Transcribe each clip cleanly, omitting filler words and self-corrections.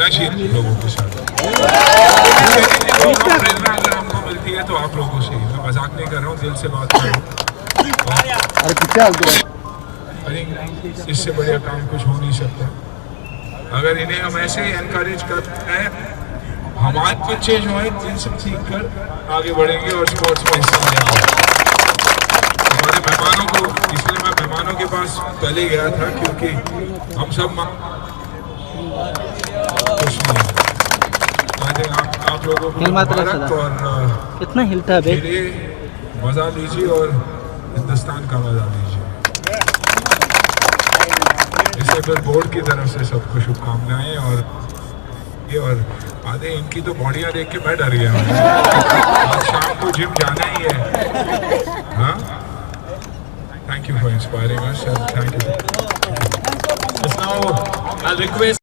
चलना चाहिए लोगों के साथ। प्रेरणा अगर हमको मिलती है तो आप लोगों से ही, मैं मजाक नहीं कर रहा हूँ, दिल से बात कर रहा हूँ। इससे बढ़िया काम कुछ हो नहीं सकता। अगर इन्हें हम ऐसे ही एनकरेज करते हैं, हमारे बच्चे जो है इनसे सीख कर आगे बढ़ेंगे और स्पोर्ट्स में हिस्सा लेंगे। हमारे मेहमानों को, इसलिए मैं मेहमानों के पास पहले गया था क्योंकि हम सब कुछ नहीं। आप लोगों को मुबारक और कितना हिलता है खेलिए, मजा लीजिए और हिंदुस्तान का मजा लीजिए। इसे फिर बोर्ड की तरफ से सबको शुभकामनाएं। और आधे इनकी तो बॉडियां देख के मैं डर गया हूँ। आज शाम को जिम जाना ही है। हाँ, thank you for inspiring us and thank you. Now I request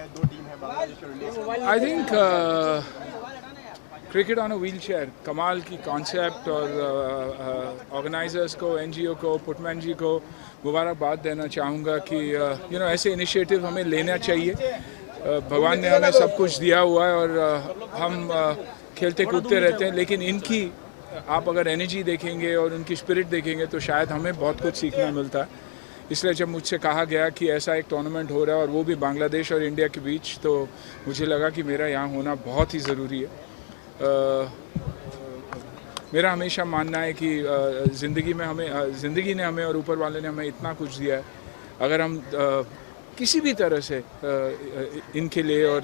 है, दो टीम है बांग्लादेश और India. I think cricket on a wheel chair कमाल की कॉन्सेप्ट, और ऑर्गेनाइजर्स को, एनजीओ को, पुटमैन जी को मुबारकबाद देना चाहूँगा कि ऐसे इनिशिएटिव हमें लेना चाहिए। भगवान ने हमें सब कुछ दिया हुआ है और हम खेलते कूदते रहते हैं, लेकिन इनकी आप अगर एनर्जी देखेंगे और उनकी स्पिरिट देखेंगे तो शायद हमें बहुत कुछ सीखना मिलता है। इसलिए जब मुझसे कहा गया कि ऐसा एक टूर्नामेंट हो रहा है और वो भी बांग्लादेश और इंडिया के बीच, तो मुझे लगा कि मेरा यहाँ होना बहुत ही ज़रूरी है। मेरा हमेशा मानना है कि ज़िंदगी ने हमें और ऊपर वाले ने हमें इतना कुछ दिया है, अगर हम किसी भी तरह से इनके लिए और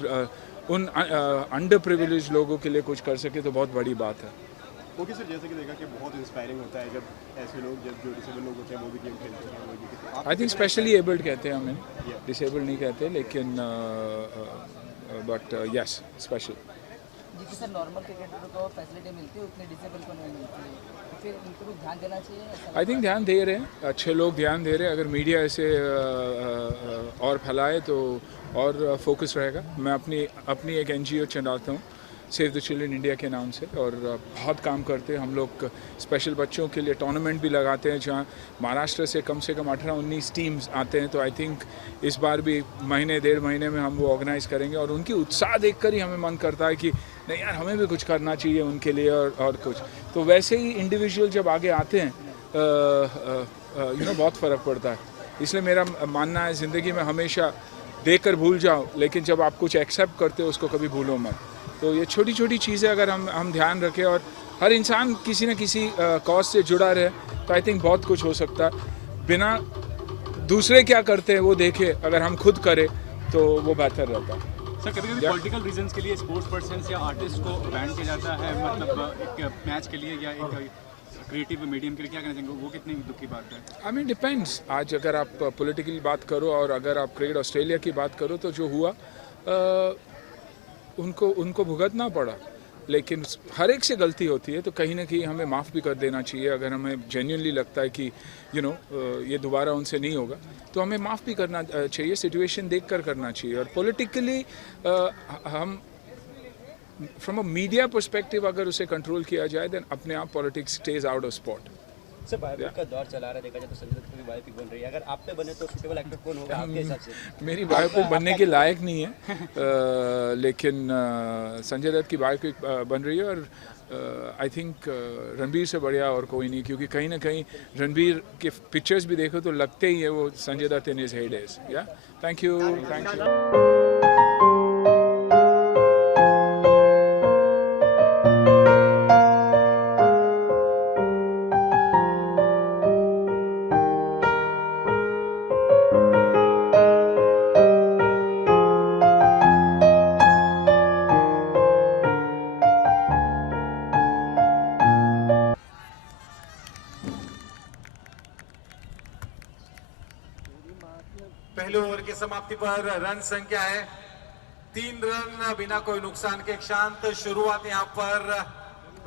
उन अंडर प्रिविलेज लोगों के लिए कुछ कर सके तो बहुत बड़ी बात है। ओके सर, जैसे कि देखा कि बहुत इंस्पायरिंग होता है जब ऐसे लोग, जब जो डिसेबल लोग होते हैं वो भी गेम खेलते हैं, वो भी। आई थिंक स्पेशली एबल्ड कहते हैं हमें, डिसेबल्ड नहीं कहते, लेकिन बट यस स्पेशल। जितनी सर नॉर्मल क्रिकेटर को फैसिलिटी मिलती है उतनी डिसेबल को नहीं मिलती है, तो फिर इनको भी ध्यान देना चाहिए। आई थिंक ध्यान दे रहे हैं, अच्छे लोग ध्यान दे रहे हैं। अगर मीडिया ऐसे और फैलाए तो और फोकस रहेगा। मैं अपनी एक एनजीओ चलाता हूँ, सेव द चिल्ड्रन इंडिया के नाम से, और बहुत काम करते हैं हम लोग। स्पेशल बच्चों के लिए टूर्नामेंट भी लगाते हैं जहाँ महाराष्ट्र से कम 18-19 टीम्स आते हैं। तो आई थिंक इस बार भी महीने 1.5 महीने में हम वो ऑर्गेनाइज़ करेंगे, और उनकी उत्साह देखकर ही हमें मन करता है कि नहीं यार, हमें भी कुछ करना चाहिए उनके लिए और कुछ। तो वैसे ही इंडिविजुअल जब आगे आते हैं बहुत फ़र्क पड़ता है। इसलिए मेरा मानना है ज़िंदगी में हमेशा देकर भूल जाओ, लेकिन जब आप कुछ एक्सेप्ट करते हो उसको कभी भूलो मत। तो ये छोटी छोटी चीज़ें अगर हम ध्यान रखें और हर इंसान किसी न किसी कॉज से जुड़ा रहे, तो आई थिंक बहुत कुछ हो सकता है। बिना दूसरे क्या करते हैं वो देखे, अगर हम खुद करें तो वो बेहतर रहता है। सर, कभी-कभी पॉलिटिकल रीजंस के लिए स्पोर्ट्स पर्सन्स या आर्टिस्ट को बैन किया जाता है, मतलब एक मैच के लिए या एक क्रिएटिव मीडियम के लिए, क्या कहना चाहेंगे, वो कितनी दुख की बात है? I mean depends. आज अगर आप पॉलिटिकल बात करो और अगर आप क्रिकेट ऑस्ट्रेलिया की बात करो, तो जो हुआ उनको भुगतना पड़ा, लेकिन हर एक से गलती होती है, तो कहीं ना कहीं हमें माफ़ भी कर देना चाहिए। अगर हमें जेन्युइनली लगता है कि ये दोबारा उनसे नहीं होगा, तो हमें माफ़ भी करना चाहिए। सिचुएशन देखकर करना चाहिए। और पॉलिटिकली हम फ्रॉम अ मीडिया पर्सपेक्टिव अगर उसे कंट्रोल किया जाए, देन अपने आप politics stage out of spot. Sir, biopic का दौर चला रहा है, देखा जाए तो संजय दत्त की बायोपिक बन रही है। अगर आप पे बने तो सुटेबल एक्टर कौन होगा आपके हिसाब से? मेरी बायोपिक बनने के लायक नहीं है, लेकिन संजय दत्त की बायोपिक बन रही है, और आई थिंक रणबीर से बढ़िया और कोई नहीं, क्योंकि कहीं ना कहीं रणबीर के पिक्चर्स भी देखो तो लगते ही है वो संजय दत्त इन हिज हेडेज। या थैंक यू। पहले ओवर की समाप्ति पर रन संख्या है 3 रन, बिना कोई नुकसान के। शांत शुरुआत यहां पर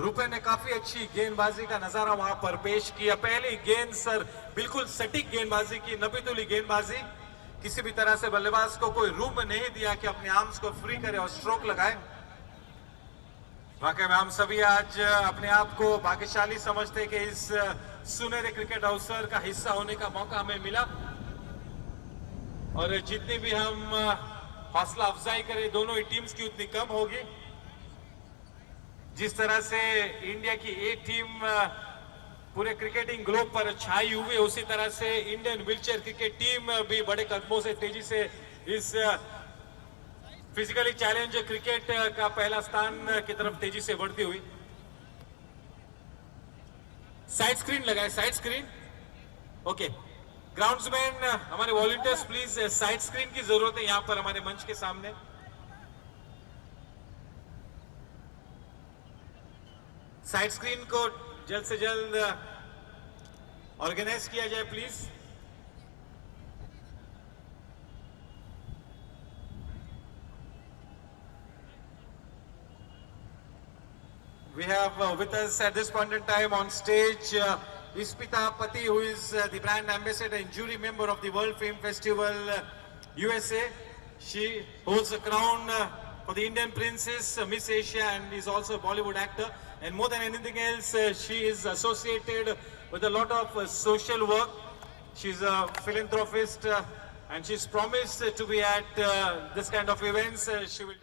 रुपए ने काफी अच्छी गेंदबाजी का नजारा वहां पर पेश किया। पहली गेंद सर बिल्कुल सटीक गेंदबाजी की, नबीतुली गेंदबाजी। किसी भी तरह से बल्लेबाज को कोई रूम नहीं दिया कि अपने आर्म्स को फ्री करे और स्ट्रोक लगाए। वाकई में हम सभी आज अपने आप को भाग्यशाली समझते कि इस सुनहरे क्रिकेट अवसर का हिस्सा होने का मौका हमें मिला, और जितनी भी हम हौसला अफजाई करें दोनों ही टीम्स की उतनी कम होगी। जिस तरह से इंडिया की एक टीम पूरे क्रिकेटिंग ग्लोब पर छाई हुई, उसी तरह से इंडियन व्हीलचेयर क्रिकेट टीम भी बड़े कदमों से तेजी से इस फिजिकली चैलेंज क्रिकेट का पहला स्थान की तरफ तेजी से बढ़ती हुई। साइड स्क्रीन लगाए, साइड स्क्रीन। ओके, ग्राउंड्समैन, हमारे वॉलंटियर्स प्लीज, साइड स्क्रीन की जरूरत है यहां पर हमारे मंच के सामने। साइड स्क्रीन को जल्द से जल्द ऑर्गेनाइज किया जाए please. We have with us at this point in time on stage Ispita Pati, who is the brand ambassador and jury member of the World Film Festival USA. She holds the crown for the Indian Princess, Miss Asia, and is also a Bollywood actor. And more than anything else, she is associated with a lot of social work. She's a philanthropist, and she's promised to be at this kind of events. She will.